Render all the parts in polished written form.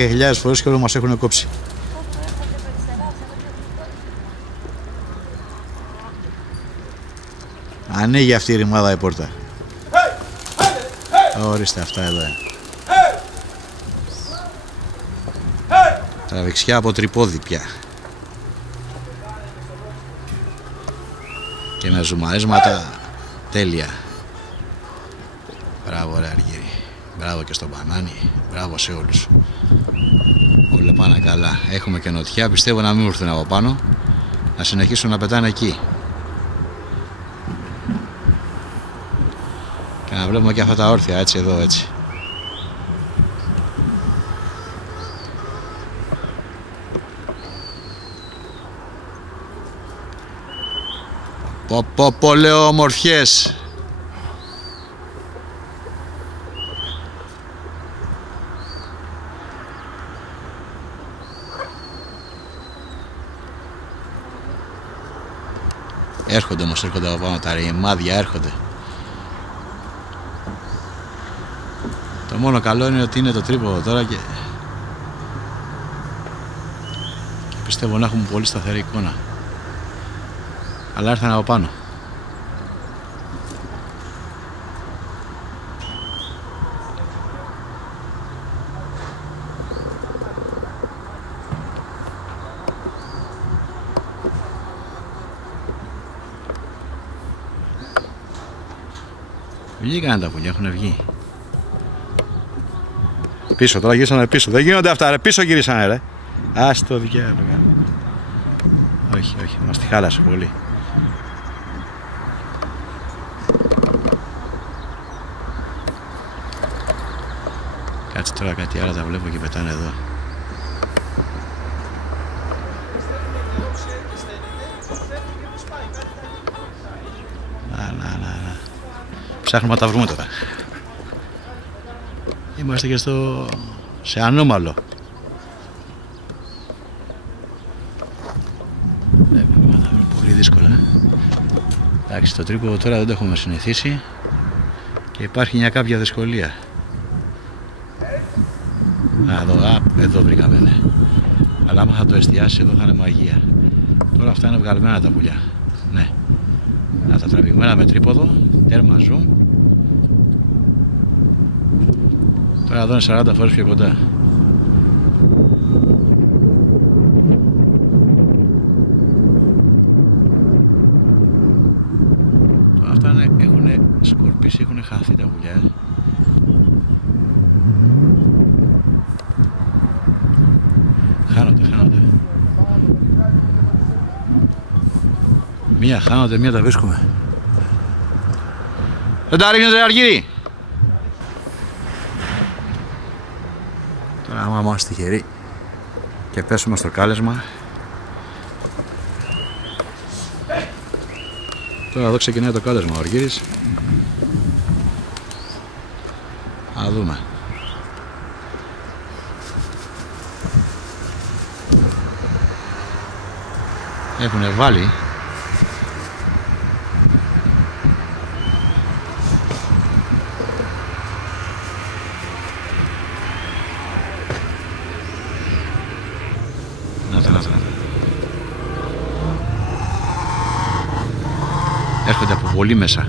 Και χιλιάδες φορές και όλο μας έχουν κόψει. Ανοίγει αυτή η ρημάδα η πόρτα. Ορίστε, αυτά εδώ. Τα δεξιά από τρυπόδι πια. Και με ζουμαρίσματα τέλεια. Μπράβο ρε Αργύρη. Μπράβο και στον Μπανάνι. Μπράβο σε όλους. Όλα πάνε καλά. Έχουμε και νοτιά. Πιστεύω να μην έρθουν από πάνω. Να συνεχίσουν να πετάνε εκεί. Και να βλέπουμε και αυτά τα όρθια έτσι εδώ έτσι. Πω λέω ομορφιές. Έρχονται όμως, έρχονται από πάνω τα ρημάδια, έρχονται. Το μόνο καλό είναι ότι είναι το τρίποδο τώρα και πιστεύω να έχουμε πολύ σταθερή εικόνα. Αλλά ήρθαν από πάνω. Βγήκανε τα πουλιά, έχουν βγει. Πίσω, τώρα γυρίσανε πίσω. Δεν γίνονται αυτά ρε, πίσω γυρίσανε ρε. Ας το δικαίωμα. Όχι, όχι, μας τη χάλασε πολύ. Κάτσε τώρα κάτι άλλο, τα βλέπω και πετάνε εδώ. Να. Ψάχνουμε να τα βρούμε τώρα. Είμαστε και σε ανώμαλο. Πολύ δύσκολα. Εντάξει, το τρίποδο τώρα δεν το έχουμε συνηθίσει και υπάρχει μια κάποια δυσκολία. Εδώ βρήκαμε, ναι. Αλλά άμα θα το εστιάσει εδώ θα είναι μαγεία. Τώρα αυτά είναι βγαλμένα τα πουλιά. Ναι. Να τα τραβηγμένα με τρίποδο, τέρμα zoom. Τώρα εδώ είναι 40 φορές πιο κοντά. Τώρα αυτά έχουν σκορπίσει, έχουν χαθεί τα πουλιά. Χάνονται. Μία χάνονται, μία τα βρίσκουμε. Δεν τα ρίχνεις ρε Αργύρη. Τώρα άμα είμαστε τυχεροί και πέσουμε στο κάλεσμα. Τώρα εδώ ξεκινάει το κάλεσμα ο Αργύρης. Να δούμε. Έχουνε βάλει. Έρχονται από πολύ μέσα.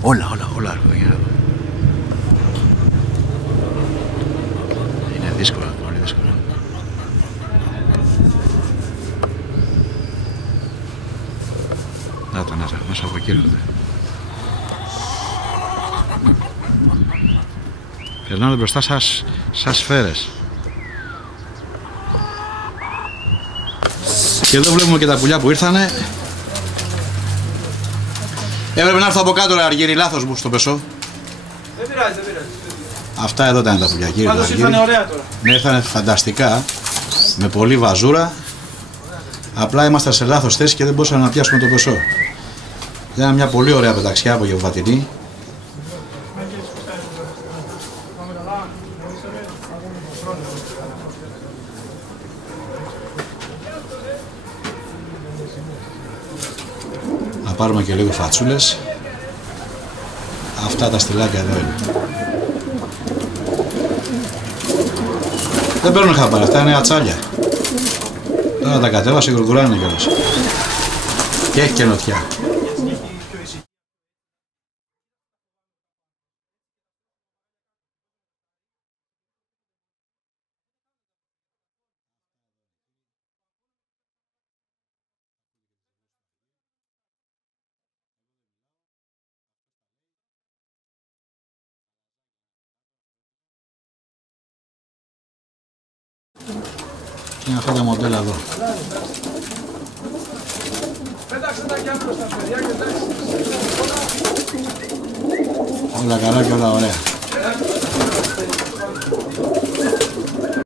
Όλα έρχονται για να δω. Είναι δύσκολο, πολύ δύσκολο. Να τα, μέσα από εκεί έρχονται. Περνάνε μπροστά σας σαν σφαίρες. Και εδώ βλέπουμε και τα πουλιά που ήρθανε. Έπρεπε να έρθω από κάτω ρε Αργύρη, λάθος μου στο πεσό. Δεν πειράζει. Αυτά εδώ ήταν τα πουλιά, κύριε. Πάντως ήρθανε ωραία τώρα. Ναι, ήρθανε φανταστικά, με πολύ βαζούρα. Απλά ήμασταν σε λάθος θέση και δεν μπορούσαμε να πιάσουμε το πεσό. Ήταν μια πολύ ωραία πεταξιά από γεωβατινή. Να πάρουμε και λίγο φατσούλες. Αυτά τα στυλάκια εδώ είναι. Δεν παίρνουν χαμπάρι, αυτά είναι ατσάλια. Τώρα τα κατέβασε, γουργουράνε κιόλας. Και έχει και νοτιά. Είναι αυτά τα μοντέλα εδώ. Πέταξε τα κιάμενα στα παιδιά και εντάξει. Όλα καλά και όλα ωραία.